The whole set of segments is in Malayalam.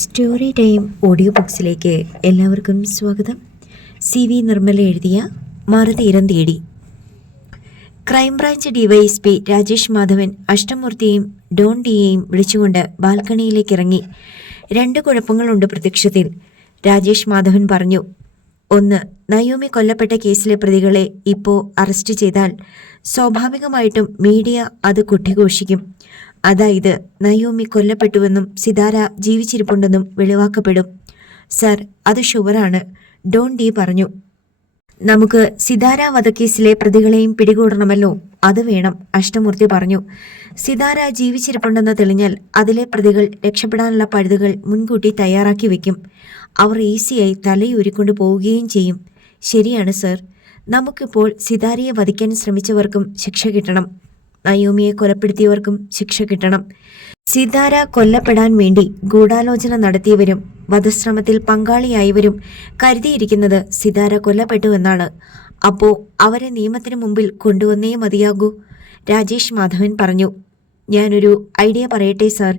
സ്റ്റോറി ടൈം ഓഡിയോ ബുക്സിലേക്ക് എല്ലാവർക്കും സ്വാഗതം. സി വി നിർമ്മല എഴുതിയ മറുതീരം തേടി. Crime branch DYSP Rajesh Madhavan അഷ്ടമൂർത്തിയെയും Don ഡിയെയും വിളിച്ചുകൊണ്ട് ബാൽക്കണിയിലേക്ക് ഇറങ്ങി. രണ്ട് കുഴപ്പങ്ങളുണ്ട് പ്രത്യക്ഷത്തിൽ. രാജേഷ് മാധവൻ പറഞ്ഞു ഒന്ന് നയോമി കൊല്ലപ്പെട്ട കേസിലെ പ്രതികളെ ഇപ്പോൾ അറസ്റ്റ് ചെയ്താൽ സ്വാഭാവികമായിട്ടും മീഡിയ അത് കുട്ടിഘോഷിക്കും അതായത് നയോമി കൊല്ലപ്പെട്ടുവെന്നും സിതാര ജീവിച്ചിരിപ്പുണ്ടെന്നും വെളിവാക്കപ്പെടും. സർ അത് ഷുവറാണ്. ഡോൺ ഡി പറഞ്ഞു. നമുക്ക് സിതാര വധക്കേസിലെ പ്രതികളെയും പിടികൂടണമല്ലോ. അത് വേണം അഷ്ടമൂർത്തി പറഞ്ഞു. സിതാര ജീവിച്ചിരിപ്പുണ്ടെന്ന് തെളിഞ്ഞാൽ അതിലെ പ്രതികൾ രക്ഷപ്പെടാനുള്ള പഴുതുകൾ മുൻകൂട്ടി തയ്യാറാക്കി വെക്കും. അവർ ഈസിയായി തലയൂരിക്കൊണ്ട് പോവുകയും ചെയ്യും. ശരിയാണ് സർ. നമുക്കിപ്പോൾ സിതാരയെ വധിക്കാൻ ശ്രമിച്ചവർക്കും ശിക്ഷ കിട്ടണം. നയോമിയെ കൊലപ്പെടുത്തിയവർക്കും ശിക്ഷ കിട്ടണം. സിതാര കൊല്ലപ്പെടാൻ വേണ്ടി ഗൂഢാലോചന നടത്തിയവരും വധശ്രമത്തിൽ പങ്കാളിയായവരും കരുതിയിരിക്കുന്നത് സിതാര കൊല്ലപ്പെട്ടുവെന്നാണ് അപ്പോ അവരെ നിയമത്തിന് മുമ്പിൽ കൊണ്ടുവന്നേ മതിയാകൂ? രാജേഷ് മാധവൻ പറഞ്ഞു. ഞാനൊരു ഐഡിയ പറയട്ടെ സാർ.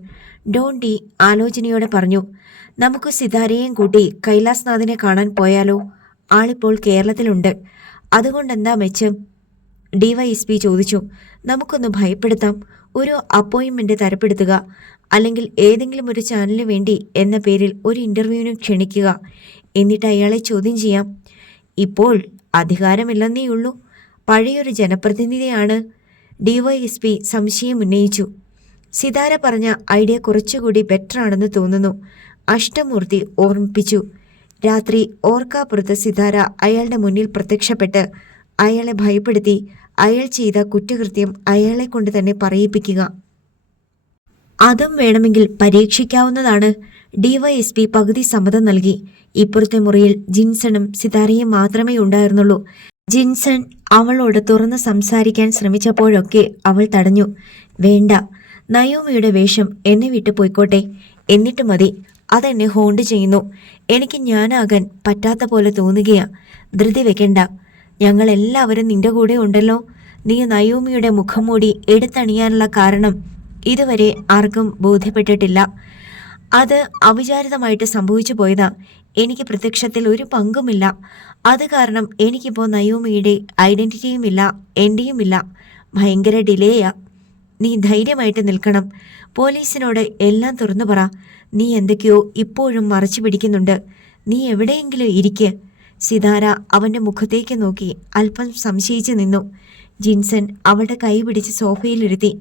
ഡോൺ ഡി ആലോചനയോടെ പറഞ്ഞു. നമുക്ക് സിതാരയെയും കൂട്ടി കൈലാസ്നാഥിനെ കാണാൻ പോയാലോ? ആളിപ്പോൾ കേരളത്തിലുണ്ട്. അതുകൊണ്ടെന്താ മെച്ചം? ഡിവൈഎസ്പി ചോദിച്ചു. നമുക്കൊന്ന് ഭയപ്പെടുത്താം. ഒരു അപ്പോയിൻമെന്റ് തരപ്പെടുത്തുക. അല്ലെങ്കിൽ ഏതെങ്കിലും ഒരു ചാനലിന് വേണ്ടി എന്ന പേരിൽ ഒരു ഇന്റർവ്യൂവിന് ക്ഷണിക്കുക. എന്നിട്ട് അയാളെ ചോദ്യം ചെയ്യാം. ഇപ്പോൾ അധികാരമില്ലെന്നേ ഉള്ളൂ. പഴയൊരു ജനപ്രതിനിധിയാണ് ഡിവൈഎസ്പി സംശയം ഉന്നയിച്ചു. സിതാര പറഞ്ഞ ഐഡിയ കുറച്ചുകൂടി ബെറ്റർ ആണെന്ന് തോന്നുന്നു. അഷ്ടമൂർത്തി ഓർമ്മിപ്പിച്ചു. രാത്രി ഓർക്കാപ്പുറത്ത് സിതാര അയാളുടെ മുന്നിൽ പ്രത്യക്ഷപ്പെട്ട് അയാളെ ഭയപ്പെടുത്തി. അയാൾ ചെയ്ത കുറ്റകൃത്യം അയാളെ കൊണ്ട് തന്നെ പറയിപ്പിക്കുക. അതും വേണമെങ്കിൽ പരീക്ഷിക്കാവുന്നതാണ്. ഡിവൈഎസ്പി പകുതി സമ്മതം നൽകി. ഇപ്പുറത്തെ മുറിയിൽ ജിൻസണും സിതാരയും മാത്രമേ ഉണ്ടായിരുന്നുള്ളൂ. ജിൻസൺ അവളോട് തുറന്ന് സംസാരിക്കാൻ ശ്രമിച്ചപ്പോഴൊക്കെ അവൾ തടഞ്ഞു. വേണ്ട നയോമിയുടെ വേഷം എന്നെ വിട്ടു പോയിക്കോട്ടെ. എന്നിട്ട് മതി. അതെന്നെ ഹോണ്ട് ചെയ്യുന്നു. എനിക്ക് ഞാനാകാൻ പറ്റാത്ത പോലെ തോന്നുകയാ. ധൃതി വെക്കണ്ട. ഞങ്ങൾ എല്ലാവരും നിന്റെ കൂടെ ഉണ്ടല്ലോ. നീ നയോമിയുടെ മുഖംമൂടി എടുത്തണിയാനുള്ള കാരണം ഇതുവരെ ആർക്കും ബോധ്യപ്പെട്ടിട്ടില്ല. അത് അവിചാരിതമായിട്ട് സംഭവിച്ചു പോയതാ. എനിക്ക് പ്രത്യക്ഷത്തിൽ ഒരു പങ്കുമില്ല. അത് കാരണം എനിക്കിപ്പോൾ നയോമിയുടെ ഐഡന്റിറ്റിയുമില്ല എന്റെയുമില്ല ഭയങ്കര ഡിലേയാ. നീ ധൈര്യമായിട്ട് നിൽക്കണം. പോലീസിനോട് എല്ലാം തുറന്നു പറ. നീ എന്തൊക്കെയോ ഇപ്പോഴും മറച്ചു പിടിക്കുന്നുണ്ട്. നീ എവിടെയെങ്കിലും ഇരിക്ക്. സിതാര അവന്റെ മുഖത്തേക്ക് നോക്കി അല്പം സംശയിച്ചു നിന്നു. ജിൻസൺ അവളുടെ കൈ പിടിച്ച് സോഫയിലിരുത്തി.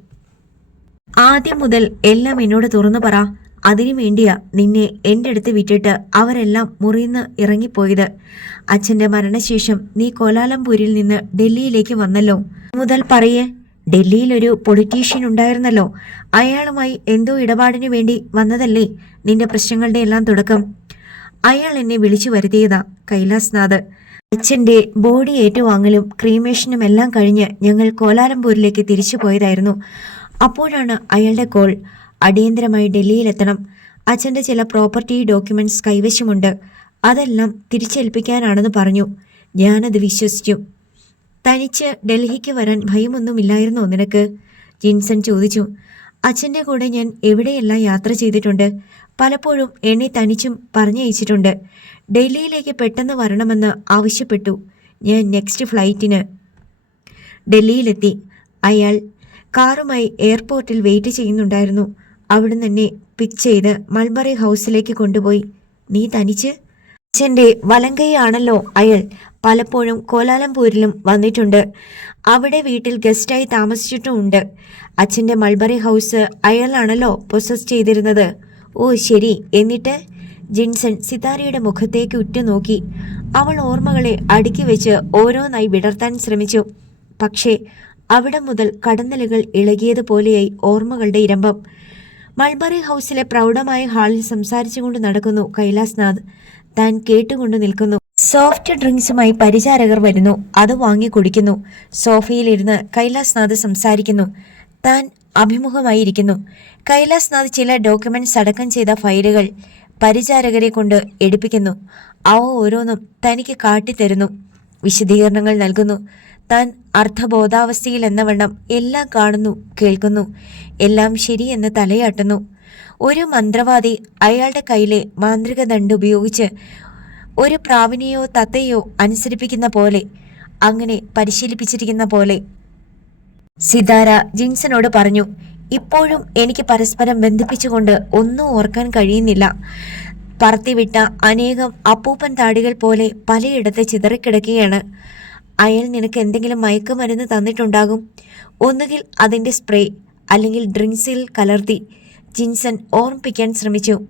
ആദ്യം മുതൽ എല്ലാം എന്നോട് തുറന്നു പറ. അതിനു വേണ്ടിയാ നിന്നെ എന്റെ അടുത്ത് വിട്ടിട്ട് അവരെല്ലാം മുറിന്ന് ഇറങ്ങിപ്പോയത്. അച്ഛന്റെ മരണശേഷം നീ കോലാലംപൂരിൽ നിന്ന് ഡൽഹിയിലേക്ക് വന്നല്ലോ. മുതൽ പറയേ ഡൽഹിയിൽ ഒരു പൊളിറ്റീഷ്യൻ ഉണ്ടായിരുന്നല്ലോ. അയാളുമായി എന്തോ ഇടപാടിനു വേണ്ടി വന്നതല്ലേ നിന്റെ പ്രശ്നങ്ങളുടെ എല്ലാം തുടക്കം. അയാൾ എന്നെ വിളിച്ചു വരുത്തിയതാ കൈലാസ്നാഥ് അച്ഛന്റെ ബോഡി ഏറ്റുവാങ്ങലും ക്രീമേഷനും എല്ലാം കഴിഞ്ഞ് ഞങ്ങൾ കോലാലംപൂരിലേക്ക് തിരിച്ചു പോയതായിരുന്നു. അപ്പോഴാണ് അയാളുടെ കോൾ അടിയന്തരമായി ഡൽഹിയിലെത്തണം. അച്ഛന്റെ ചില പ്രോപ്പർട്ടി ഡോക്യുമെന്റ്സ് കൈവശമുണ്ട് അതെല്ലാം തിരിച്ചേൽപ്പിക്കാനാണെന്ന് പറഞ്ഞു. ഞാനത് വിശ്വസിച്ചു. തനിച്ച് ഡൽഹിക്ക് വരാൻ ഭയമൊന്നുമില്ലായിരുന്നോ നിനക്ക്? ജിൻസൺ ചോദിച്ചു. അച്ഛന്റെ കൂടെ ഞാൻ എവിടെയെല്ലാം യാത്ര ചെയ്തിട്ടുണ്ട്? പലപ്പോഴും എന്നെ തനിച്ചും പറഞ്ഞയച്ചിട്ടുണ്ട്. ഡൽഹിയിലേക്ക് പെട്ടെന്ന് വരണമെന്ന് ആവശ്യപ്പെട്ടു. ഞാൻ നെക്സ്റ്റ് ഫ്ലൈറ്റിന് ഡൽഹിയിലെത്തി. അയാൾ കാറുമായി എയർപോർട്ടിൽ വെയിറ്റ് ചെയ്യുന്നുണ്ടായിരുന്നു. അവിടുന്ന് തന്നെ പിക്ക് ചെയ്ത് മൾബറി ഹൗസിലേക്ക് കൊണ്ടുപോയി. നീ തനിച്ച്? അച്ഛന്റെ വലങ്കയാണല്ലോ അയാൾ. പലപ്പോഴും കോലാലംപൂരിലും വന്നിട്ടുണ്ട്. അവിടെ വീട്ടിൽ ഗസ്റ്റായി താമസിച്ചിട്ടുമുണ്ട്. അച്ഛന്റെ മൾബറി ഹൗസ് അയാളാണല്ലോ പൊസസ് ചെയ്തിരുന്നത്. ഓ ശരി. എന്നിട്ട് ജിൻസൺ സിതാരയുടെ മുഖത്തേക്ക് ഉറ്റുനോക്കി. അവൾ ഓർമ്മകളെ അടുക്കി വെച്ച് ഓരോന്നായി വിടർത്താൻ ശ്രമിച്ചു. പക്ഷേ അവിടെ മുതൽ കടന്നലുകൾ ഇളകിയതുപോലെയായി ഓർമ്മകളുടെ ഇരമ്പം. മൾബറി ഹൗസിലെ പ്രൗഢമായ ഹാളിൽ സംസാരിച്ചുകൊണ്ട് നടക്കുന്നു കൈലാസ്നാഥ് താൻ കേട്ടുകൊണ്ട് നിൽക്കുന്നു. സോഫ്റ്റ് ഡ്രിങ്ക്സുമായി പരിചാരകർ വരുന്നു. അത് വാങ്ങി കുടിക്കുന്നു. സോഫയിലിരുന്ന് കൈലാസ്നാഥ് സംസാരിക്കുന്നു. താൻ അഭിമുഖമായിരിക്കുന്നു. കൈലാസ്നാഥ് ചില ഡോക്യുമെന്റ്സ് അടക്കം ചെയ്ത ഫയലുകൾ പരിചാരകരെ കൊണ്ട് എടുപ്പിക്കുന്നു. അവ ഓരോന്നും തനിക്ക് കാട്ടിത്തരുന്നു. വിശദീകരണങ്ങൾ നൽകുന്നു. താൻ അർത്ഥബോധാവസ്ഥയിൽ എന്നവണ്ണം എല്ലാം കാണുന്നു കേൾക്കുന്നു. എല്ലാം ശരിയെന്ന് തലയാട്ടുന്നു. ഒരു മന്ത്രവാദി അയാളുടെ കയ്യിലെ മാന്ത്രിക ദണ്ട് ഉപയോഗിച്ച് ഒരു പ്രാവിനെയോ തത്തയോ അനുസരിപ്പിക്കുന്ന പോലെ അങ്ങനെ പരിശീലിപ്പിച്ചിരിക്കുന്ന പോലെ സിതാര ജിൻസനോട് പറഞ്ഞു ഇപ്പോഴും എനിക്ക് പരസ്പരം ബന്ധിപ്പിച്ചുകൊണ്ട് ഒന്നും ഓർക്കാൻ കഴിയുന്നില്ല. പറത്തിവിട്ട അനേകം അപ്പൂപ്പൻ താടികൾ പോലെ പലയിടത്ത് ചിതറിക്കിടക്കുകയാണ്. അയാൾ നിനക്ക് എന്തെങ്കിലും മയക്കുമരുന്ന് തന്നിട്ടുണ്ടാകും. ഒന്നുകിൽ അതിന്റെ സ്പ്രേ അല്ലെങ്കിൽ ഡ്രിങ്ക്സിൽ കലർത്തി ജിൻസൺ ഓർമ്മിപ്പിക്കാൻ ശ്രമിച്ചു.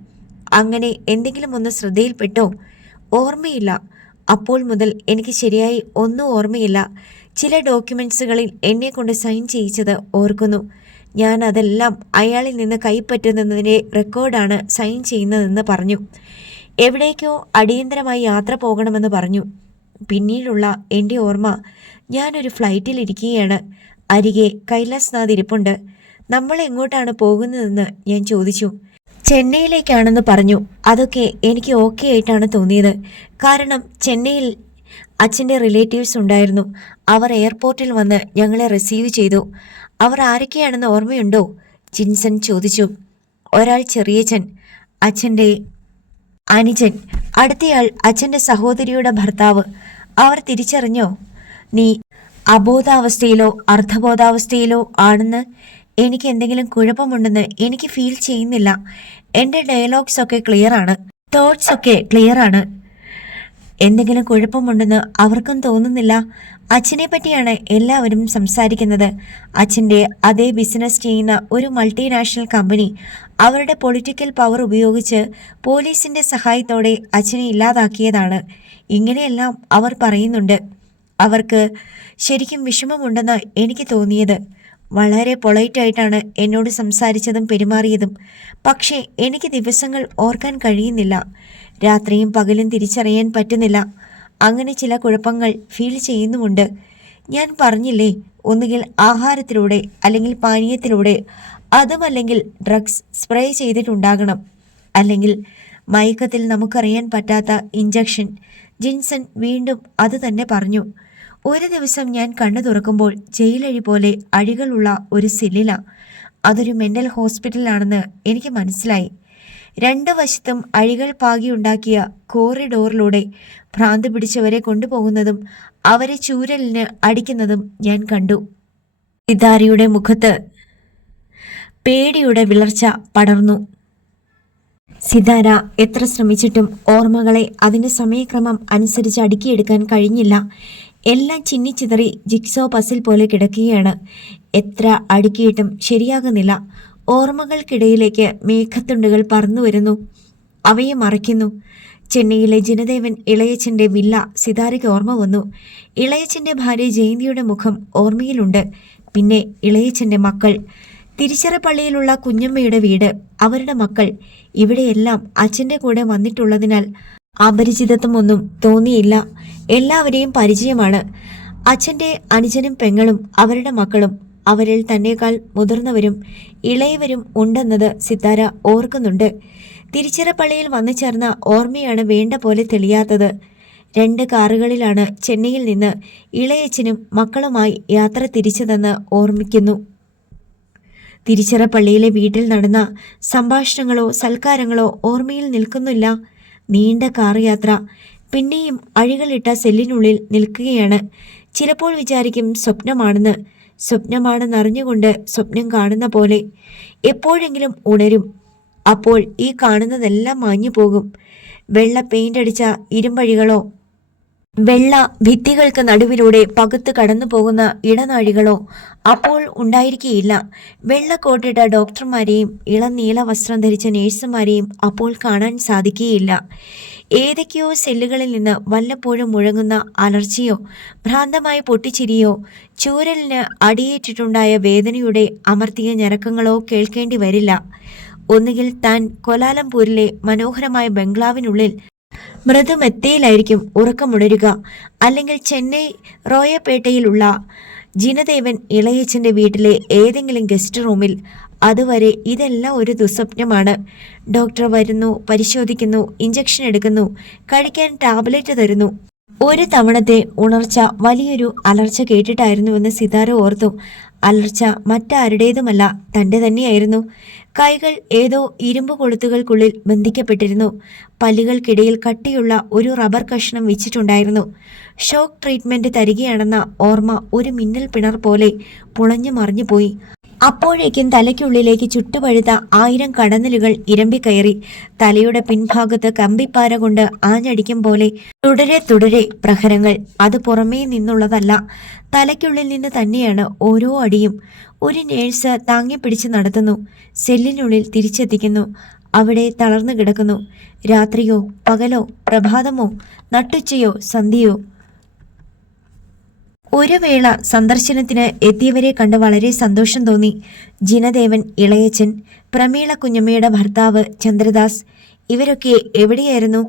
അങ്ങനെ എന്തെങ്കിലും ഒന്ന് ശ്രദ്ധയിൽപ്പെട്ടോ? ഓർമ്മയില്ല. അപ്പോൾ മുതൽ എനിക്ക് ശരിയായി ഒന്നും ഓർമ്മയില്ല. ചില ഡോക്യുമെന്റ്സുകളിൽ എന്നെ കൊണ്ട് സൈൻ ചെയ്യിച്ചത് ഓർക്കുന്നു. ഞാൻ അതെല്ലാം അയാളിൽ നിന്ന് കൈപ്പറ്റുന്നതിന്റെ റെക്കോർഡാണ് സൈൻ ചെയ്യുന്നതെന്ന് പറഞ്ഞു. എവിടേക്കോ അടിയന്തരമായി യാത്ര പോകണമെന്ന് പറഞ്ഞു. പിന്നീടുള്ള എന്റെ ഓർമ്മ ഞാനൊരു ഫ്ലൈറ്റിൽ ഇരിക്കുകയാണ്. അരികെ കൈലാസ്നാഥ് ഇരിപ്പുണ്ട്. നമ്മൾ എങ്ങോട്ടാണ് പോകുന്നതെന്ന് ഞാൻ ചോദിച്ചു. ചെന്നൈയിലേക്കാണെന്ന് പറഞ്ഞു. അതൊക്കെ എനിക്ക് ഓക്കെ ആയിട്ടാണ് തോന്നിയത്. കാരണം ചെന്നൈയിൽ അച്ഛന്റെ റിലേറ്റീവ്സ് ഉണ്ടായിരുന്നു. അവർ എയർപോർട്ടിൽ വന്ന് ഞങ്ങളെ റിസീവ് ചെയ്തു. അവർ ആരൊക്കെയാണെന്ന് ഓർമ്മയുണ്ടോ? ജിൻസൺ ചോദിച്ചു. ഒരാൾ ചെറിയച്ഛൻ അച്ഛന്റെ അനുജൻ. അടുത്തയാൾ അച്ഛന്റെ സഹോദരിയുടെ ഭർത്താവ്. അവർ തിരിച്ചറിഞ്ഞോ നീ അബോധാവസ്ഥയിലോ അർദ്ധബോധാവസ്ഥയിലോ ആണെന്ന് എനിക്ക് എന്തെങ്കിലും കുഴപ്പമുണ്ടെന്ന് എനിക്ക് ഫീൽ ചെയ്യുന്നില്ല. എന്റെ ഡയലോഗ്സ് ഒക്കെ ക്ലിയർ ആണ്. തോട്ട്സ് ഒക്കെ ക്ലിയർ ആണ്. എന്തെങ്കിലും കുഴപ്പമുണ്ടെന്ന് അവർക്കും തോന്നുന്നില്ല. അച്ഛനെ പറ്റിയാണ് എല്ലാവരും സംസാരിക്കുന്നത്. അച്ഛന്റെ അതേ ബിസിനസ് ചെയ്യുന്ന ഒരു മൾട്ടിനാഷണൽ കമ്പനി അവരുടെ പൊളിറ്റിക്കൽ പവർ ഉപയോഗിച്ച് പോലീസിന്റെ സഹായത്തോടെ അച്ഛനെ ഇല്ലാതാക്കിയതാണ്. ഇങ്ങനെയെല്ലാം അവർ പറയുന്നുണ്ട്. അവർക്ക് ശരിക്കും വിഷമമുണ്ടെന്ന് എനിക്ക് തോന്നിയത്. വളരെ പൊളൈറ്റായിട്ടാണ് എന്നോട് സംസാരിച്ചതും പെരുമാറിയതും. പക്ഷേ എനിക്ക് ദിവസങ്ങൾ ഓർക്കാൻ കഴിയുന്നില്ല. രാത്രിയും പകലും തിരിച്ചറിയാൻ പറ്റുന്നില്ല. അങ്ങനെ ചില കുഴപ്പങ്ങൾ ഫീൽ ചെയ്യുന്നുമുണ്ട്. ഞാൻ പറഞ്ഞില്ലേ ഒന്നുകിൽ ആഹാരത്തിലൂടെ അല്ലെങ്കിൽ പാനീയത്തിലൂടെ അതുമല്ലെങ്കിൽ ഡ്രഗ്സ് സ്പ്രേ ചെയ്തിട്ടുണ്ടാകണം. അല്ലെങ്കിൽ മയക്കത്തിൽ നമുക്കറിയാൻ പറ്റാത്ത ഇഞ്ചക്ഷൻ ജിൻസൺ വീണ്ടും അത് തന്നെ പറഞ്ഞു. ഒരു ദിവസം ഞാൻ കണ്ണു തുറക്കുമ്പോൾ ജയിലഴി പോലെ അഴികളുള്ള ഒരു സെല്ലില അതൊരു മെന്റൽ ഹോസ്പിറ്റലാണെന്ന് എനിക്ക് മനസ്സിലായി. രണ്ട് വശത്തും അഴികൾ പാകിയുണ്ടാക്കിയ കോറിഡോറിലൂടെ ഭ്രാന്ത് പിടിച്ചവരെ കൊണ്ടുപോകുന്നതും അവരെ ചൂരലിന് അടിക്കുന്നതും ഞാൻ കണ്ടു. സിദാരിയുടെ മുഖത്ത് പേടിയുടെ വിളർച്ച പടർന്നു. സിതാര എത്ര ശ്രമിച്ചിട്ടും ഓർമ്മകളെ അതിന്റെ സമയക്രമം അനുസരിച്ച് അടുക്കിയെടുക്കാൻ കഴിഞ്ഞില്ല. എല്ലാം ചിന്നിച്ചിതറി ജിക്സോ പസിൽ പോലെ കിടക്കുകയാണ്. എത്ര അടുക്കിയിട്ടും ശരിയാകുന്നില്ല. ഓർമ്മകൾക്കിടയിലേക്ക് മേഘത്തുണ്ടുകൾ പറന്നു വരുന്നു. അവയെ മറയ്ക്കുന്നു. ചെന്നൈയിലെ ജനദേവൻ ഇളയച്ചന്റെ വില്ല സിതാരയ്ക്ക് ഓർമ്മ വന്നു. ഇളയച്ചന്റെ ഭാര്യ ജയന്തിയുടെ മുഖം ഓർമ്മയിലുണ്ട്. പിന്നെ ഇളയച്ചന്റെ മക്കൾ. തിരിച്ചറപ്പള്ളിയിലുള്ള കുഞ്ഞമ്മയുടെ വീട് അവരുടെ മക്കൾ. ഇവിടെയെല്ലാം അച്ഛന്റെ കൂടെ വന്നിട്ടുള്ളതിനാൽ അപരിചിതത്വമൊന്നും തോന്നിയില്ല. എല്ലാവരെയും പരിചയമാണ്. അച്ഛന്റെ അനുജനും പെങ്ങളും അവരുടെ മക്കളും അവരിൽ തന്നേക്കാൾ മുതിർന്നവരും ഇളയവരും ഉണ്ടെന്നത് സിത്താര ഓർക്കുന്നുണ്ട്. തിരിച്ചിറപ്പള്ളിയിൽ വന്നു ചേർന്ന ഓർമ്മയാണ് വേണ്ട പോലെ തെളിയാത്തത്. രണ്ട് കാറുകളിലാണ് ചെന്നൈയിൽ നിന്ന് ഇളയച്ചനും മക്കളുമായി യാത്ര തിരിച്ചതെന്ന് ഓർമ്മിക്കുന്നു. തിരിച്ചിറപ്പള്ളിയിലെ വീട്ടിൽ നടന്ന സംഭാഷണങ്ങളോ സൽക്കാരങ്ങളോ ഓർമ്മയിൽ നിൽക്കുന്നില്ല. നീണ്ട കാർ യാത്ര. പിന്നെയും അഴികളിട്ട സെല്ലിനുള്ളിൽ നിൽക്കുകയാണ്. ചിലപ്പോൾ വിചാരിക്കും സ്വപ്നമാണെന്ന്. സ്വപ്നമാണെന്നറിഞ്ഞുകൊണ്ട് സ്വപ്നം കാണുന്ന പോലെ. എപ്പോഴെങ്കിലും ഉണരും. അപ്പോൾ ഈ കാണുന്നതെല്ലാം മാഞ്ഞു പോകും വെള്ള പെയിന്റ് അടിച്ച ഇരുമ്പഴികളോ വെള്ള ഭിത്തികൾക്ക് നടുവിലൂടെ പകുത്ത് കടന്നു പോകുന്ന ഇടനാഴികളോ അപ്പോൾ ഉണ്ടായിരിക്കുകയില്ല വെള്ള കോട്ടിട്ട ഡോക്ടർമാരെയും ഇളനീല വസ്ത്രം ധരിച്ച നേഴ്സുമാരെയും അപ്പോൾ കാണാൻ സാധിക്കുകയില്ല ഏതൊക്കെയോ സെല്ലുകളിൽ നിന്ന് വല്ലപ്പോഴും മുഴങ്ങുന്ന അലർച്ചയോ ഭ്രാന്തമായ പൊട്ടിച്ചിരിയോ ചൂരലിന് അടിയേറ്റിട്ടുണ്ടായ വേദനയുടെ അമർത്തിയ ഞരക്കങ്ങളോ കേൾക്കേണ്ടി വരില്ല. ഒന്നുകിൽ താൻ കൊലാലംപൂരിലെ മനോഹരമായ ബംഗ്ലാവിനുള്ളിൽ മൃദുമെത്തയിലായിരിക്കും ഉറക്കമുണരുക. അല്ലെങ്കിൽ ചെന്നൈ റോയപേട്ടയിലുള്ള ജിനദേവൻ ഇളയച്ചന്റെ വീട്ടിലെ ഏതെങ്കിലും ഗസ്റ്റ് റൂമിൽ അതുവരെ ഇതെല്ലാം ഒരു ദുസ്വപ്നമാണ്. ഡോക്ടർ വരുന്നു പരിശോധിക്കുന്നു ഇഞ്ചക്ഷൻ എടുക്കുന്നു കഴിക്കാൻ ടാബ്ലറ്റ് തരുന്നു. ഒരു തവണത്തെ ഉണർച്ച വലിയൊരു അലർച്ച കേട്ടിട്ടായിരുന്നുവെന്ന് സിതാര ഓർത്തു. അലർച്ച മറ്റാരുടേതുമല്ല തന്റെ തന്നെയായിരുന്നു. കൈകൾ ഏതോ ഇരുമ്പ് കൊളുത്തുകൾക്കുള്ളിൽ ബന്ധിക്കപ്പെട്ടിരുന്നു. പല്ലുകൾക്കിടയിൽ കട്ടിയുള്ള ഒരു റബ്ബർ കഷ്ണം വെച്ചിട്ടുണ്ടായിരുന്നു. ഷോക്ക് ട്രീറ്റ്മെന്റ് തരികയാണെന്ന ഓർമ്മ ഒരു മിന്നൽ പിണർ പോലെ പുളഞ്ഞു മറിഞ്ഞുപോയി അപ്പോഴേക്കും തലയ്ക്കുള്ളിലേക്ക് ചുട്ടുപഴുത്ത ആയിരം കടന്നലുകൾ ഇരമ്പിക്കയറി തലയുടെ പിൻഭാഗത്ത് കമ്പിപ്പാര കൊണ്ട് ആഞ്ഞടിക്കും പോലെ തുടരെ തുടരെ പ്രഹരങ്ങൾ. അത് പുറമേ നിന്നുള്ളതല്ല തലയ്ക്കുള്ളിൽ നിന്ന് തന്നെയാണ് ഓരോ അടിയും. ഒരു നേഴ്സ് താങ്ങിപ്പിടിച്ച് നടത്തുന്നു. സെല്ലിനുള്ളിൽ തിരിച്ചെത്തിക്കുന്നു. അവിടെ തളർന്നു കിടക്കുന്നു. രാത്രിയോ പകലോ പ്രഭാതമോ നട്ടുച്ചയോ സന്ധ്യയോ? ഒരു വേള സന്ദർശനത്തിന് എത്തിയവരെ കണ്ട് വളരെ സന്തോഷം തോന്നി. ജിനദേവൻ ഇളയച്ചൻ പ്രമീള കുഞ്ഞമ്മയുടെ ഭർത്താവ് ചന്ദ്രദാസ് ഇവരൊക്കെ എവിടെയായിരുന്നു?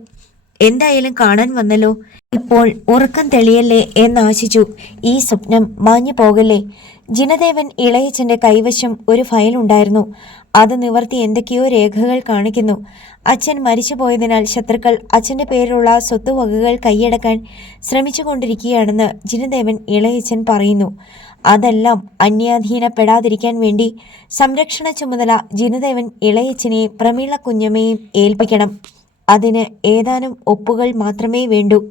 എന്തായാലും കാണാൻ വന്നല്ലോ. ഇപ്പോൾ ഉറക്കം തെളിയല്ലേ എന്നാശിച്ചു ഈ സ്വപ്നം മാഞ്ഞു പോകല്ലേ ജിനദേവൻ ഇളയച്ചന്റെ കൈവശം ഒരു ഫയൽ ഉണ്ടായിരുന്നു. അത് നിവർത്തി എന്തൊക്കെയോ രേഖകൾ കാണിക്കുന്നു. അച്ഛൻ മരിച്ചുപോയതിനാൽ ശത്രുക്കൾ അച്ഛന്റെ പേരിലുള്ള സ്വത്തുവകകൾ കൈയടക്കാൻ ശ്രമിച്ചുകൊണ്ടിരിക്കുകയാണെന്ന് ജിനദേവൻ ഇളയച്ചൻ പറയുന്നു. അതെല്ലാം അന്യാധീനപ്പെടാതിരിക്കാൻ വേണ്ടി സംരക്ഷണ ചുമതല ജിനദേവൻ ഇളയച്ചനെയും പ്രമീള കുഞ്ഞമ്മയും ഏൽപ്പിക്കണം. അതിന് ഏതാനും ഒപ്പുകൾ മാത്രമേ വേണ്ടൂ.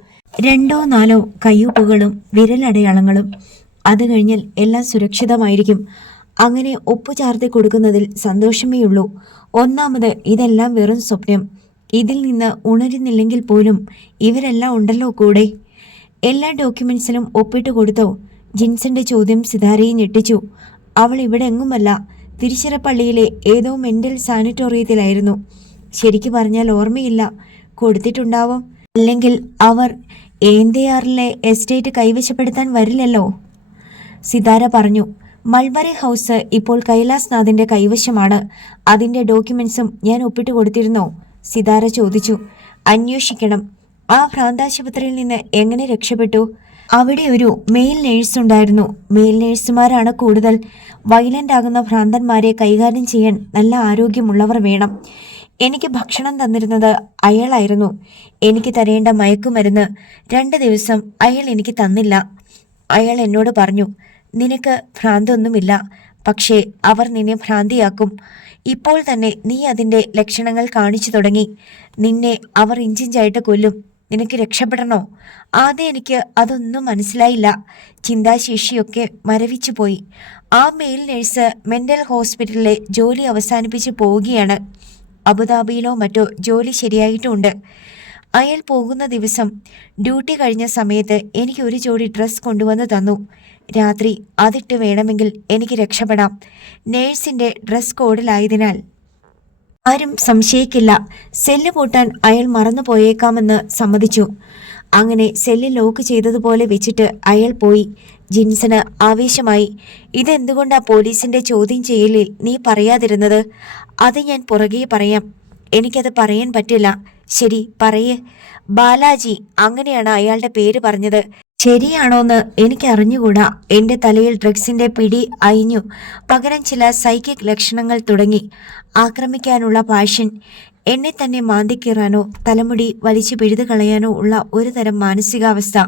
രണ്ടോ നാലോ കയ്യൊപ്പുകളും വിരലടയാളങ്ങളും അത് കഴിഞ്ഞാൽ എല്ലാം സുരക്ഷിതമായിരിക്കും. അങ്ങനെ ഒപ്പു ചാർത്തി കൊടുക്കുന്നതിൽ സന്തോഷമേയുള്ളൂ. ഒന്നാമത് ഇതെല്ലാം വെറും സ്വപ്നം. ഇതിൽ നിന്ന് ഉണരുന്നില്ലെങ്കിൽ പോലും ഇവരെല്ലാം ഉണ്ടല്ലോ കൂടെ. എല്ലാ ഡോക്യുമെൻസിലും ഒപ്പിട്ട് കൊടുത്തോ? ജിൻസന്റെ ചോദ്യം സിതാരയെ ഞെട്ടിച്ചു. അവൾ ഇവിടെ എങ്ങുമല്ല. തിരുച്ചിറപ്പള്ളിയിലെ ഏതോ മെന്റൽ സാനിറ്റോറിയത്തിലായിരുന്നു. ശരിക്കു പറഞ്ഞാൽ ഓർമ്മയില്ല. കൊടുത്തിട്ടുണ്ടാവും. അല്ലെങ്കിൽ അവർ ഏന്തയാറിലെ എസ്റ്റേറ്റ് കൈവശപ്പെടുത്താൻ വരില്ലല്ലോ. സിതാര പറഞ്ഞു മൾബറി ഹൗസ് ഇപ്പോൾ കൈലാസ്നാഥിന്റെ കൈവശമാണ്. അതിന്റെ ഡോക്യുമെന്റ്സും ഞാൻ ഒപ്പിട്ട് കൊടുത്തിരുന്നോ സിതാര ചോദിച്ചു. അന്വേഷിക്കണം. ആ ഭ്രാന്താശുപത്രിയിൽ നിന്ന് എങ്ങനെ രക്ഷപ്പെട്ടു? അവിടെ ഒരു മെയിൽ നേഴ്സ് ഉണ്ടായിരുന്നു. മെയിൽ നേഴ്സുമാരാണ് കൂടുതൽ. വയലന്റ് ആകുന്ന ഭ്രാന്തന്മാരെ കൈകാര്യം ചെയ്യാൻ നല്ല ആരോഗ്യമുള്ളവർ വേണം. എനിക്ക് ഭക്ഷണം തന്നിരുന്നത് അയാളായിരുന്നു. എനിക്ക് തരേണ്ട മയക്കുമരുന്ന്. രണ്ട് ദിവസം അയാൾ എനിക്ക് തന്നില്ല. അയാൾ എന്നോട് പറഞ്ഞു നിനക്ക് ഭ്രാന്തൊന്നുമില്ല. പക്ഷേ അവർ നിന്നെ ഭ്രാന്തിയാക്കും. ഇപ്പോൾ തന്നെ നീ അതിന്റെ ലക്ഷണങ്ങൾ കാണിച്ചു തുടങ്ങി. നിന്നെ അവർ ഇഞ്ചിഞ്ചായിട്ട് കൊല്ലും. നിനക്ക് രക്ഷപ്പെടണോ? ആദ്യം എനിക്ക് അതൊന്നും മനസ്സിലായില്ല. ചിന്താശേഷിയൊക്കെ മരവിച്ചു പോയി ആ മെയിൽ നഴ്സ് മെന്റൽ ഹോസ്പിറ്റലിലെ ജോലി അവസാനിപ്പിച്ച് പോവുകയാണ്. അബുദാബിയിലോ മറ്റോ ജോലി ശരിയായിട്ടുമുണ്ട്. അയാൾ പോകുന്ന ദിവസം ഡ്യൂട്ടി കഴിഞ്ഞ സമയത്ത് എനിക്ക് ഒരു ജോഡി ഡ്രസ്സ് കൊണ്ടുവന്ന് തന്നു. രാത്രി അതിട്ട് വേണമെങ്കിൽ എനിക്ക് രക്ഷപ്പെടാം. നേഴ്സിന്റെ ഡ്രസ് കോഡിലായതിനാൽ. ആരും സംശയിക്കില്ല. സെല്ല് പൂട്ടാൻ അയാൾ മറന്നു പോയേക്കാമെന്ന് സമ്മതിച്ചു. അങ്ങനെ സെല്ല് ലോക്ക് ചെയ്തതുപോലെ വെച്ചിട്ട് അയാൾ പോയി. ജിൻസന് ആവേശമായി ഇതെന്തുകൊണ്ടാ പോലീസിന്റെ ചോദ്യം ചെയ്യലിൽ നീ പറയാതിരുന്നത്? അത് ഞാൻ പുറകെ പറയാം. എനിക്കത് പറയാൻ പറ്റില്ല. ശരി പറയേ. ബാലാജി അങ്ങനെയാണ് അയാളുടെ പേര് പറഞ്ഞത്. ശരിയാണോന്ന് എനിക്ക് അറിഞ്ഞുകൂടാ എന്റെ തലയിൽ ഡ്രഗ്സിന്റെ പിടി അയിഞ്ഞു. പകരം ചില സൈക്കിക് ലക്ഷണങ്ങൾ തുടങ്ങി. ആക്രമിക്കാനുള്ള പാഷൻ. എന്നെ തന്നെ മാന്തിക്കീറാനോ തലമുടി വലിച്ചു പിഴുതു കളയാനോ ഉള്ള ഒരു തരം മാനസികാവസ്ഥ.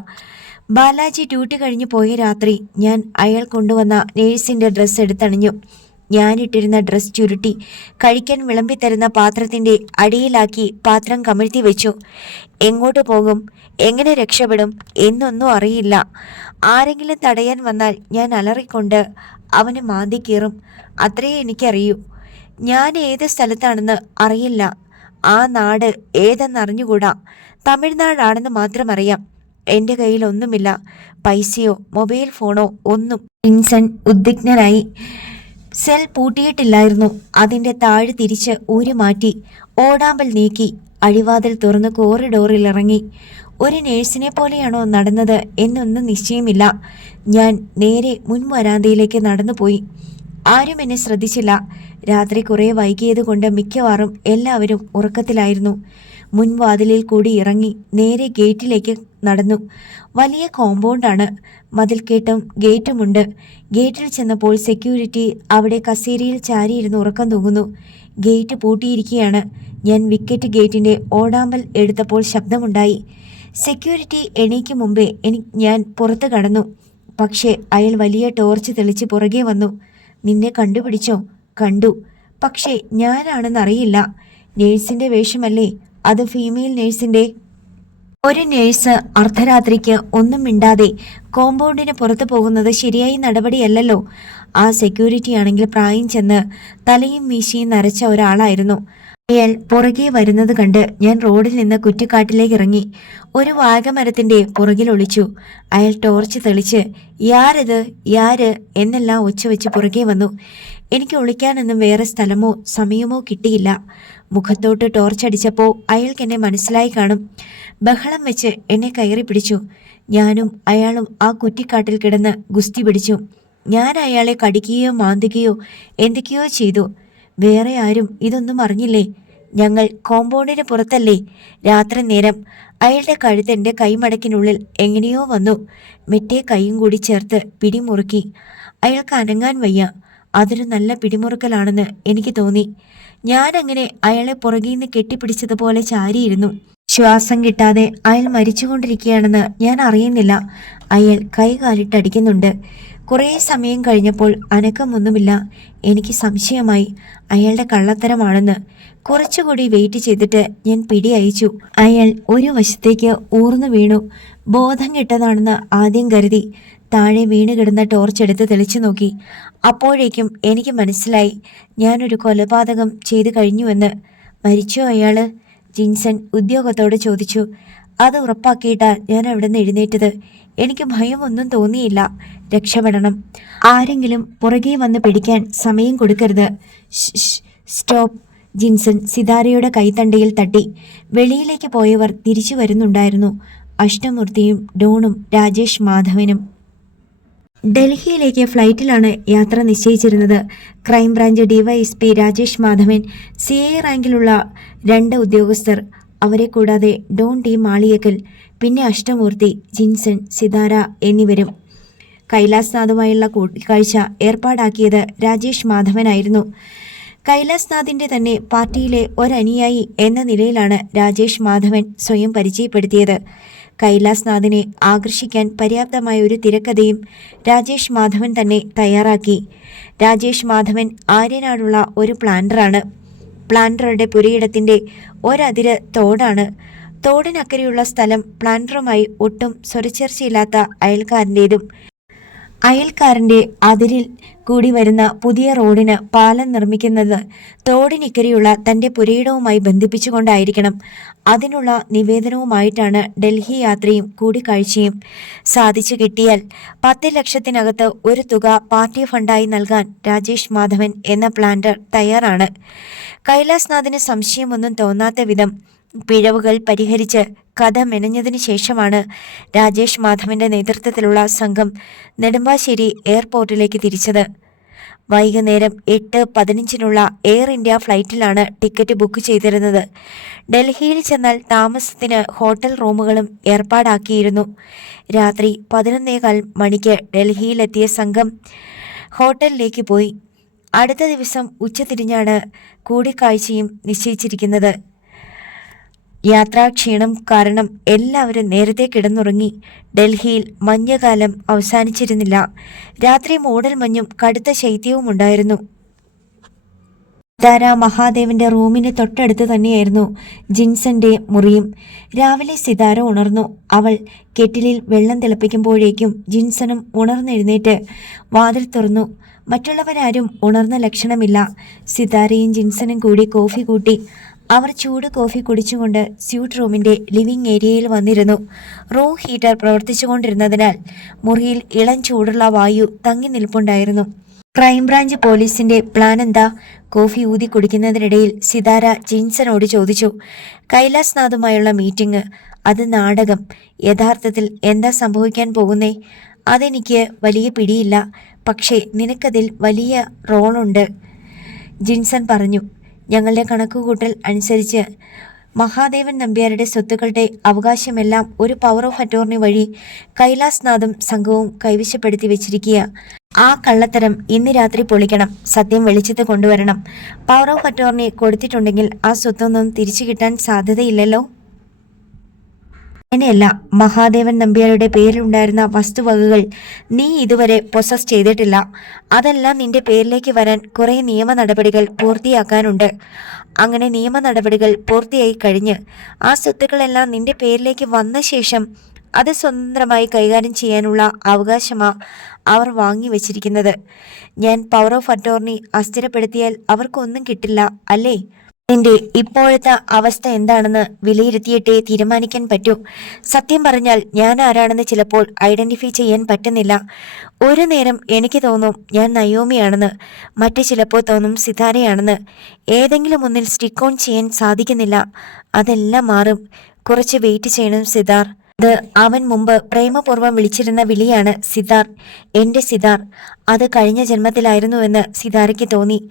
ബാലാജി ഡ്യൂട്ടി കഴിഞ്ഞു പോയ രാത്രി ഞാൻ അയാൾ കൊണ്ടുവന്ന നേഴ്സിന്റെ ഡ്രസ്സ് എടുത്തണിഞ്ഞു. ഞാനിട്ടിരുന്ന ഡ്രസ് ചുരുട്ടി കഴിക്കാൻ വിളമ്പിത്തരുന്ന പാത്രത്തിന്റെ അടിയിലാക്കി പാത്രം കമിഴ്ത്തി വെച്ചു. എങ്ങോട്ട് പോകും? എങ്ങനെ രക്ഷപ്പെടും? എന്നൊന്നും അറിയില്ല. ആരെങ്കിലും തടയാൻ വന്നാൽ ഞാൻ അലറിക്കൊണ്ട് അവന് മാന്തി കീറും. അത്രയേ എനിക്കറിയൂ. ഞാൻ ഏത് സ്ഥലത്താണെന്ന് അറിയില്ല. ആ നാട് ഏതെന്നറിഞ്ഞുകൂടാ? തമിഴ്നാടാണെന്ന് മാത്രം അറിയാം എന്റെ കയ്യിൽ ഒന്നുമില്ല. പൈസയോ മൊബൈൽ ഫോണോ ഒന്നും. ഇൻസൺ ഉദ്വിഗ്നനായി. സെൽ പൂട്ടിയിട്ടില്ലായിരുന്നു. അതിന്റെ താഴ് തിരിച്ച് ഊരി മാറ്റി ഓടാമ്പൽ നീക്കി അഴിവാതിൽ തുറന്ന് കോറിഡോറിൽ ഇറങ്ങി ഒരു നേഴ്സിനെ പോലെയാണോ നടന്നത് എന്നൊന്നും നിശ്ചയമില്ല. ഞാൻ നേരെ മുൻവരാന്തയിലേക്ക് നടന്നുപോയി. ആരും എന്നെ ശ്രദ്ധിച്ചില്ല. രാത്രി കുറേ വൈകിയത് കൊണ്ട് മിക്കവാറും എല്ലാവരും ഉറക്കത്തിലായിരുന്നു. മുൻവാതിലിൽ കൂടി ഇറങ്ങി നേരെ ഗേറ്റിലേക്ക് നടന്നു. വലിയ കോമ്പൗണ്ടാണ് മതിൽക്കേട്ടും ഗേറ്റുമുണ്ട്. ഗേറ്റിൽ ചെന്നപ്പോൾ സെക്യൂരിറ്റി അവിടെ കസേരയിൽ ചാരിയിരുന്ന് ഉറക്കം തൂങ്ങുന്നു. ഗേറ്റ് പൂട്ടിയിരിക്കുകയാണ്. ഞാൻ വിക്കറ്റ് ഗേറ്റിന്റെ ഓടാമ്പൽ എടുത്തപ്പോൾ ശബ്ദമുണ്ടായി. സെക്യൂരിറ്റി എണീക്ക് മുമ്പേ എനി ഞാൻ പുറത്ത് കടന്നു. പക്ഷേ അയാൾ വലിയ ടോർച്ച് തെളിച്ച് പുറകെ വന്നു. നിന്നെ കണ്ടുപിടിച്ചോ? കണ്ടു. പക്ഷേ ഞാനാണെന്നറിയില്ല. നേഴ്സിന്റെ വേഷമല്ലേ? അത് ഫീമെയിൽ നേഴ്സിന്റെ ഒരു നേഴ്സ് അർദ്ധരാത്രിക്ക് ഒന്നും മിണ്ടാതെ കോമ്പൗണ്ടിന് പുറത്തു പോകുന്നത് ശരിയായ നടപടിയല്ലല്ലോ. ആ സെക്യൂരിറ്റി ആണെങ്കിൽ പ്രായം ചെന്ന് തലയും മീശയും നരച്ച ഒരാളായിരുന്നു. അയാൾ പുറകെ വരുന്നത് കണ്ട് ഞാൻ റോഡിൽ നിന്ന് കുറ്റിക്കാട്ടിലേക്ക് ഇറങ്ങി. ഒരു വാഗമരത്തിന്റെ പുറകിൽ ഒളിച്ചു. അയാൾ ടോർച്ച് തെളിച്ച് യാരത്? യാര്? എന്നെല്ലാം ഒച്ച വെച്ച് പുറകെ വന്നു. എനിക്ക് ഒളിക്കാനൊന്നും വേറെ സ്ഥലമോ സമയമോ കിട്ടിയില്ല. മുഖത്തോട്ട് ടോർച്ചടിച്ചപ്പോൾ അയാൾക്ക് എന്നെ മനസ്സിലായി കാണും. ബഹളം വെച്ച് എന്നെ കയറി പിടിച്ചു. ഞാനും അയാളും ആ കുറ്റിക്കാട്ടിൽ കിടന്ന് ഗുസ്തി പിടിച്ചു. ഞാൻ അയാളെ കടിക്കുകയോ മാന്തുകയോ എന്തൊക്കെയോ ചെയ്തു. വേറെ ആരും ഇതൊന്നും അറിഞ്ഞില്ലേ? ഞങ്ങൾ കോമ്പൗണ്ടിന് പുറത്തല്ലേ? രാത്രി നേരം അയാളുടെ കഴുത്ത് എന്റെ കൈമടക്കിനുള്ളിൽ എങ്ങനെയോ വന്നു. മെറ്റേ കൈയും കൂടി ചേർത്ത് പിടിമുറുക്കി. അയാൾക്ക് അനങ്ങാൻ വയ്യ. അതൊരു നല്ല പിടിമുറുക്കലാണെന്ന് എനിക്ക് തോന്നി. ഞാനങ്ങനെ അയാളെ പുറകിൽ നിന്ന് കെട്ടിപ്പിടിച്ചതുപോലെ ചാരിയിരുന്നു. ശ്വാസം കിട്ടാതെ അയാൾ മരിച്ചുകൊണ്ടിരിക്കുകയാണെന്ന് ഞാൻ അറിയുന്നില്ല. അയാൾ കൈകാലിട്ടടിക്കുന്നുണ്ട് കുറേ സമയം കഴിഞ്ഞപ്പോൾ അനക്കമൊന്നുമില്ല. എനിക്ക് സംശയമായി. അയാളുടെ കള്ളത്തരമാണെന്ന്. കുറച്ചുകൂടി വെയിറ്റ് ചെയ്തിട്ട് ഞാൻ പിടി അയച്ചു. അയാൾ ഒരു വശത്തേക്ക് ഊർന്നു വീണു. ബോധം കെട്ടതാണെന്ന് ആദ്യം കരുതി. താഴെ വീണ് കിടന്ന ടോർച്ച് എടുത്ത് തെളിച്ചു നോക്കി. അപ്പോഴേക്കും എനിക്ക് മനസ്സിലായി ഞാനൊരു കൊലപാതകം ചെയ്തു കഴിഞ്ഞുവെന്ന്. മരിച്ചോ അയാൾ ജിൻസൺ ഉദ്യോഗത്തോട് ചോദിച്ചു. അത് ഉറപ്പാക്കിയിട്ടാ ഞാൻ അവിടെ നിന്ന് എഴുന്നേറ്റത്. എനിക്ക് ഭയമൊന്നും തോന്നിയില്ല. രക്ഷപ്പെടണം. ആരെങ്കിലും പുറകെ വന്ന് പിടിക്കാൻ സമയം കൊടുക്കരുത്. സ്റ്റോപ്പ്. ജിൻസൺ സിതാരയുടെ കൈത്തണ്ടയിൽ തട്ടി. വെളിയിലേക്ക് പോയവർ തിരിച്ചു വരുന്നുണ്ടായിരുന്നു. അഷ്ടമൂർത്തിയും ഡോണും രാജേഷ് മാധവനും. ഡൽഹിയിലേക്ക് ഫ്ലൈറ്റിലാണ് യാത്ര നിശ്ചയിച്ചിരുന്നത്. Crime branch DYSP Rajesh Madhavan C A റാങ്കിലുള്ള രണ്ട് ഉദ്യോഗസ്ഥർ അവരെ കൂടാതെ ഡോൺ ടി മാളിയക്കൽ പിന്നെ അഷ്ടമൂർത്തി ജിൻസൺ സിതാര എന്നിവരും. കൈലാസ്നാഥുമായുള്ള കൂടിക്കാഴ്ച ഏർപ്പാടാക്കിയത് രാജേഷ് മാധവനായിരുന്നു. കൈലാസ്നാഥിന്റെ തന്നെ പാർട്ടിയിലെ ഒരനുയായി എന്ന നിലയിലാണ് രാജേഷ് മാധവൻ സ്വയം പരിചയപ്പെടുത്തിയത്. കൈലാസ്നാഥിനെ ആകർഷിക്കാൻ പര്യാപ്തമായ ഒരു തിരക്കഥയും രാജേഷ് മാധവൻ തന്നെ തയ്യാറാക്കി. രാജേഷ് മാധവൻ ആര്യനാടുള്ള ഒരു പ്ലാന്ററാണ്. പ്ലാന്ററുടെ പുരയിടത്തിന്റെ ഒരതിര് തോടാണ്. തോടിനക്കരെയുള്ള സ്ഥലം പ്ലാന്ററുമായി ഒട്ടും സ്വരച്ചേർച്ചയില്ലാത്ത അയൽക്കാരന്റേതും അയൽക്കാരന്റെ അതിരിൽ കൂടി വരുന്ന പുതിയ റോഡിന് പാലം നിർമ്മിക്കുന്നത് തോടിനിക്കരെയുള്ള തന്റെ പുരയിടവുമായി ബന്ധിപ്പിച്ചുകൊണ്ടായിരിക്കണം. അതിനുള്ള നിവേദനവുമായിട്ടാണ് ഡൽഹി യാത്രയും കൂടിക്കാഴ്ചയും. സാധിച്ചു കിട്ടിയാൽ പത്ത് ലക്ഷത്തിനകത്ത് ഒരു തുക പാർട്ടി ഫണ്ടായി നൽകാൻ രാജേഷ് മാധവൻ എന്ന പ്ലാന്റർ തയ്യാറാണ്. കൈലാസ്നാഥിന് സംശയമൊന്നും തോന്നാത്ത വിധം പിഴവുകൾ പരിഹരിച്ച് കഥ മെനഞ്ഞതിനു ശേഷമാണ് രാജേഷ് മാധവന്റെ നേതൃത്വത്തിലുള്ള സംഘം നെടുമ്പാശ്ശേരി എയർപോർട്ടിലേക്ക് തിരിച്ചത്. വൈകുന്നേരം എട്ട് പതിനഞ്ചിനുള്ള എയർ ഇന്ത്യ ഫ്ലൈറ്റിലാണ് ടിക്കറ്റ് ബുക്ക് ചെയ്തിരുന്നത്. ഡൽഹിയിൽ ചെന്നാൽ താമസത്തിന് ഹോട്ടൽ റൂമുകളും ഏർപ്പാടാക്കിയിരുന്നു. രാത്രി പതിനൊന്നേകാൽ മണിക്ക് ഡൽഹിയിലെത്തിയ സംഘം ഹോട്ടലിലേക്ക് പോയി. അടുത്ത ദിവസം ഉച്ചതിരിഞ്ഞാണ് കൂടിക്കാഴ്ചയും നിശ്ചയിച്ചിരിക്കുന്നത്. യാത്രാക്ഷീണം കാരണം എല്ലാവരും നേരത്തെ കിടന്നുറങ്ങി. ഡൽഹിയിൽ മഞ്ഞകാലം അവസാനിച്ചിരുന്നില്ല. രാത്രി മൂടൽ മഞ്ഞും കടുത്ത ശൈത്യവും ഉണ്ടായിരുന്നു. സിതാര മഹാദേവന്റെ റൂമിന് തൊട്ടടുത്ത് തന്നെയായിരുന്നു ജിൻസന്റെ മുറിയും. രാവിലെ സിതാര ഉണർന്നു. അവൾ കെറ്റിലിൽ വെള്ളം തിളപ്പിക്കുമ്പോഴേക്കും ജിൻസനും ഉണർന്നെഴുന്നേറ്റ് വാതിൽ തുറന്നു. മറ്റുള്ളവരാരും ഉണർന്ന ലക്ഷണമില്ല. സിതാരയും ജിൻസനും കൂടി കോഫി കൂട്ടി അവർ ചൂട് കോഫി കുടിച്ചുകൊണ്ട് സ്യൂട്ട് റൂമിന്റെ ലിവിംഗ് ഏരിയയിൽ വന്നിരുന്നു. റൂം ഹീറ്റർ പ്രവർത്തിച്ചുകൊണ്ടിരുന്നതിനാൽ മുറിയിൽ ഇളം ചൂടുള്ള വായു തങ്ങി നിൽപ്പുണ്ടായിരുന്നു. ക്രൈംബ്രാഞ്ച് പോലീസിന്റെ പ്ലാൻ എന്താ കോഫി ഊതി കുടിക്കുന്നതിനിടയിൽ സിതാര ജിൻസനോട് ചോദിച്ചു. കൈലാസ്നാഥുമായുള്ള മീറ്റിംഗ് അത് നാടകം. യഥാർത്ഥത്തിൽ എന്താ സംഭവിക്കാൻ പോകുന്നേ? അതെനിക്ക് വലിയ പിടിയില്ല. പക്ഷേ നിനക്കതിൽ വലിയ റോളുണ്ട് ജിൻസൺ പറഞ്ഞു. ഞങ്ങളുടെ കണക്കുകൂട്ടൽ അനുസരിച്ച് മഹാദേവൻ നമ്പ്യാരുടെ സ്വത്തുക്കളുടെ അവകാശമെല്ലാം ഒരു പവർ ഓഫ് അറ്റോർണി വഴി കൈലാസ്നാഥും സംഘവും കൈവശപ്പെടുത്തി വെച്ചിരിക്കുക. ആ കള്ളത്തരം ഇന്ന് രാത്രി പൊളിക്കണം. സത്യം വെളിച്ചത്ത് കൊണ്ടുവരണം. പവർ ഓഫ് അറ്റോർണി കൊടുത്തിട്ടുണ്ടെങ്കിൽ ആ സ്വത്തൊന്നും തിരിച്ചു കിട്ടാൻ സാധ്യതയില്ലല്ലോ. അങ്ങനെയല്ല മഹാദേവൻ നമ്പ്യാരുടെ പേരിലുണ്ടായിരുന്ന വസ്തുവകകൾ നീ ഇതുവരെ പൊസസ് ചെയ്തിട്ടില്ല. അതെല്ലാം നിന്റെ പേരിലേക്ക് വരാൻ കുറേ നിയമ നടപടികൾ പൂർത്തിയാക്കാനുണ്ട്. അങ്ങനെ നിയമ നടപടികൾ പൂർത്തിയായി കഴിഞ്ഞ് ആ സ്വത്തുക്കളെല്ലാം നിന്റെ പേരിലേക്ക് വന്ന ശേഷം അത് സ്വതന്ത്രമായി കൈകാര്യം ചെയ്യാനുള്ള അവകാശമാ അവർ വാങ്ങി വച്ചിരിക്കുന്നത്. ഞാൻ പവർ ഓഫ് അറ്റോർണി അസ്ഥിരപ്പെടുത്തിയാൽ അവർക്കൊന്നും കിട്ടില്ല അല്ലേ? നിന്റെ ഇപ്പോഴത്തെ അവസ്ഥ എന്താണെന്ന് വിലയിരുത്തിയിട്ടേ തീരുമാനിക്കാൻ പറ്റൂ. സത്യം പറഞ്ഞാൽ ഞാൻ ആരാണെന്ന് ചിലപ്പോൾ ഐഡന്റിഫൈ ചെയ്യാൻ പറ്റുന്നില്ല. ഒരു നേരം എനിക്ക് തോന്നും ഞാൻ നയോമിയാണെന്ന് മറ്റു ചിലപ്പോൾ തോന്നും സിതാരയാണെന്ന്. ഏതെങ്കിലും ഒന്നിൽ സ്റ്റിക്ക് ഓൺ ചെയ്യാൻ സാധിക്കുന്നില്ല. അതെല്ലാം മാറും. കുറച്ച് വെയിറ്റ് ചെയ്യണം സിതാർ. അത് അവൻ മുമ്പ് പ്രേമപൂർവം വിളിച്ചിരുന്ന വിളിയാണ് സിതാർ. എന്റെ സിതാർ അത് കഴിഞ്ഞ ജന്മത്തിലായിരുന്നുവെന്ന് സിതാരയ്ക്ക് തോന്നി.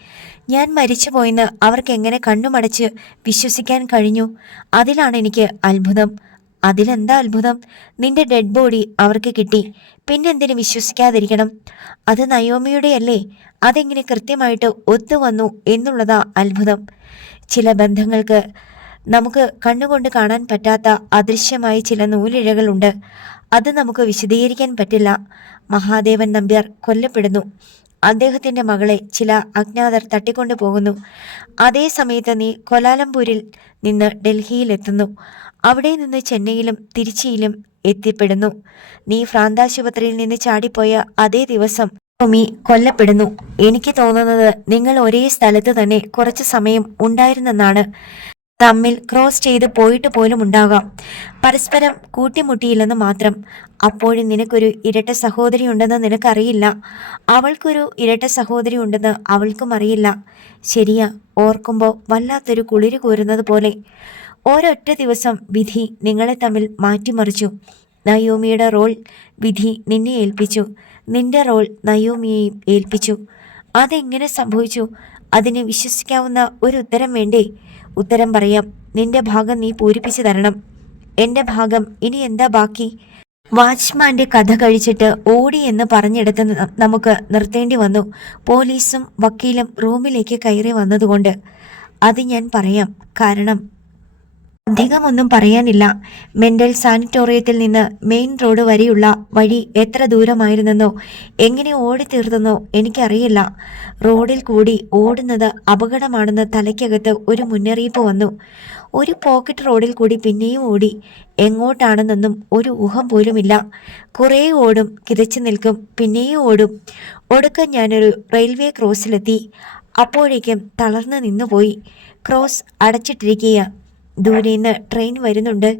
ഞാൻ മരിച്ചുപോയെന്ന് അവർക്ക് എങ്ങനെ കണ്ണുമടച്ച് വിശ്വസിക്കാൻ കഴിഞ്ഞു? അതിലാണ് എനിക്ക് അത്ഭുതം. അതിലെന്താ അത്ഭുതം? നിന്റെ ഡെഡ് ബോഡി അവർക്ക് കിട്ടി. പിന്നെന്തിനു വിശ്വസിക്കാതിരിക്കണം? അത് നയോമിയുടെയല്ലേ? അതെങ്ങനെ കൃത്യമായിട്ട് ഒത്തുവന്നു എന്നുള്ളതാ അത്ഭുതം. ചില ബന്ധങ്ങൾക്ക് നമുക്ക് കണ്ണുകൊണ്ട് കാണാൻ പറ്റാത്ത അദൃശ്യമായ ചില നൂലിഴകളുണ്ട്. അത് നമുക്ക് വിശദീകരിക്കാൻ പറ്റില്ല. മഹാദേവൻ നമ്പ്യാർ കൊല്ലപ്പെടുന്നു. അദ്ദേഹത്തിന്റെ മകളെ ചില അജ്ഞാതർ തട്ടിക്കൊണ്ടു പോകുന്നു. അതേ സമയത്ത് നീ കൊലാലംപൂരിൽ നിന്ന് ഡൽഹിയിൽ എത്തുന്നു അവിടെ നിന്ന് ചെന്നൈയിലും തിരുച്ചിയിലും എത്തിപ്പെടുന്നു. നീ ഭ്രാന്താശുപത്രിയിൽ നിന്ന് ചാടിപ്പോയ അതേ ദിവസം ഭൂമി കൊല്ലപ്പെടുന്നു. എനിക്ക് തോന്നുന്നത് നിങ്ങൾ ഒരേ സ്ഥലത്ത് തന്നെ കുറച്ചു സമയം ഉണ്ടായിരുന്നെന്നാണ്. തമ്മിൽ ക്രോസ് ചെയ്ത് പോയിട്ട് പോലും ഉണ്ടാകാം. പരസ്പരം കൂട്ടിമുട്ടിയില്ലെന്ന് മാത്രം. അപ്പോഴും നിനക്കൊരു ഇരട്ട സഹോദരി ഉണ്ടെന്ന് നിനക്കറിയില്ല. അവൾക്കൊരു ഇരട്ട സഹോദരി ഉണ്ടെന്ന് അവൾക്കും അറിയില്ല. ശരിയാ ഓർക്കുമ്പോൾ വല്ലാത്തൊരു കുളിര് കോരുന്നത് പോലെ. ഒരൊറ്റ ദിവസം വിധി നിങ്ങളെ തമ്മിൽ മാറ്റിമറിച്ചു. നയോമിയുടെ റോൾ വിധി നിന്നെ ഏൽപ്പിച്ചു. നിന്റെ റോൾ നയോമിയെയും ഏൽപ്പിച്ചു. അതെങ്ങനെ സംഭവിച്ചു? അതിന് വിശ്വസിക്കാവുന്ന ഒരു ഉത്തരം വേണ്ടേ? ഉത്തരം പറയാം. നിന്റെ ഭാഗം നീ പൂരിപ്പിച്ചു തരണം. എന്റെ ഭാഗം ഇനി എന്താ ബാക്കി? വാച്ച്മാന്റെ കഥ കഴിച്ചിട്ട് ഓടി എന്ന് പറഞ്ഞെടുത്ത് നമുക്ക് നിർത്തേണ്ടി വന്നു. പോലീസും വക്കീലും റൂമിലേക്ക് കയറി വന്നതുകൊണ്ട് അത് ഞാൻ പറയാം. കാരണം അധികമൊന്നും പറയാനില്ല. മെന്റൽ സാനിറ്റോറിയത്തിൽ നിന്ന് മെയിൻ റോഡ് വരെയുള്ള വഴി എത്ര ദൂരമായിരുന്നെന്നോ എങ്ങനെ ഓടിത്തീർന്നെന്നോ എനിക്കറിയില്ല. റോഡിൽ കൂടി ഓടുന്നത് അപകടമാണെന്ന് തലയ്ക്കകത്ത് ഒരു മുന്നറിയിപ്പ് വന്നു. ഒരു പോക്കറ്റ് റോഡിൽ കൂടി പിന്നെയും ഓടി. എങ്ങോട്ടാണെന്നൊന്നും ഒരു ഊഹം പോലുമില്ല. കുറേ ഓടും കിതച്ചു നിൽക്കും പിന്നെയും ഓടും. ഒടുക്കം ഞാനൊരു റെയിൽവേ ക്രോസിലെത്തി. അപ്പോഴേക്കും തളർന്നു നിന്നുപോയി. ക്രോസ് അടച്ചിട്ടിരിക്കുക ദൂരേന്ന് ട്രെയിൻ വരുന്നുണ്ട്.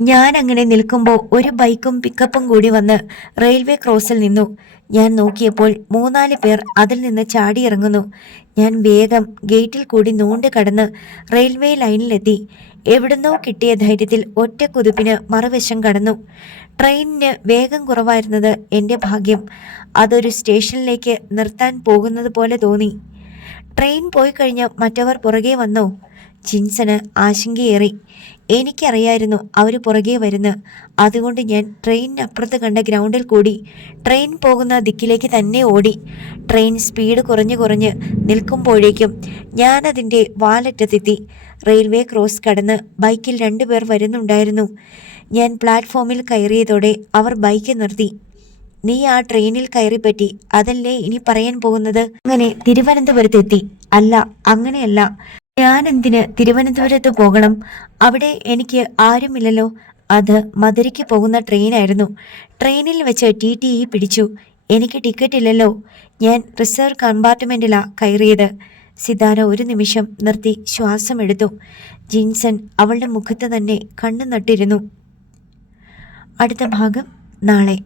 ഞാൻ അങ്ങനെ നിൽക്കുമ്പോൾ ഒരു ബൈക്കും പിക്കപ്പും കൂടി വന്ന് റെയിൽവേ ക്രോസിൽ നിന്നു. ഞാൻ നോക്കിയപ്പോൾ മൂന്നാൽ പേർ അതിൽ നിന്ന് ചാടിയിറങ്ങുന്നു. ഞാൻ വേഗം ഗേറ്റിൽ കൂടി നൂണ്ട് കടന്ന് റെയിൽവേ ലൈനിലെത്തി എവിടുന്നോ കിട്ടിയ ധൈര്യത്തിൽ ഒറ്റ കുതിപ്പിന് മറുവശം കടന്നു. ട്രെയിനിന് വേഗം കുറവായിരുന്നത് എന്റെ ഭാഗ്യം. അതൊരു സ്റ്റേഷനിലേക്ക് നിർത്താൻ പോകുന്നത് പോലെ തോന്നി. ട്രെയിൻ പോയി കഴിഞ്ഞ് മറ്റവർ പുറകെ വന്നോ. ജിൻസന് ആശങ്കയേറി. എനിക്കറിയായിരുന്നു അവർ പുറകെ വരുന്ന്. അതുകൊണ്ട് ഞാൻ ട്രെയിനിനപ്പുറത്ത് കണ്ട ഗ്രൗണ്ടിൽ കൂടി ട്രെയിൻ പോകുന്ന ദിക്കിലേക്ക് തന്നെ ഓടി. ട്രെയിൻ സ്പീഡ് കുറഞ്ഞു കുറഞ്ഞ് നിൽക്കുമ്പോഴേക്കും ഞാനതിന്റെ വാലറ്റത്തെത്തി. റെയിൽവേ ക്രോസ് കടന്ന് ബൈക്കിൽ രണ്ടുപേർ വരുന്നുണ്ടായിരുന്നു. ഞാൻ പ്ലാറ്റ്ഫോമിൽ കയറിയതോടെ അവർ ബൈക്ക് നിർത്തി. നീ ആ ട്രെയിനിൽ കയറിപ്പറ്റി അതല്ലേ ഇനി പറയാൻ പോകുന്നത്? അങ്ങനെ തിരുവനന്തപുരത്തെത്തി. അല്ല അങ്ങനെയല്ല. ഞാൻ എന്തിന് തിരുവനന്തപുരത്ത് പോകണം? അവിടെ എനിക്ക് ആരുമില്ലല്ലോ. അത് മധുരയ്ക്ക് പോകുന്ന ട്രെയിനായിരുന്നു. ട്രെയിനിൽ വെച്ച് ടി ടി ഇ പിടിച്ചു. എനിക്ക് ടിക്കറ്റ് ഇല്ലല്ലോ ഞാൻ റിസർവ് കമ്പാർട്ട്മെന്റിലാ കയറിയത്. സിതാര ഒരു നിമിഷം നിർത്തി ശ്വാസം എടുത്തു ജിൻസൺ അവളുടെ മുഖത്ത് തന്നെ കണ്ണു നട്ടിരുന്നു അടുത്ത ഭാഗം നാളെ.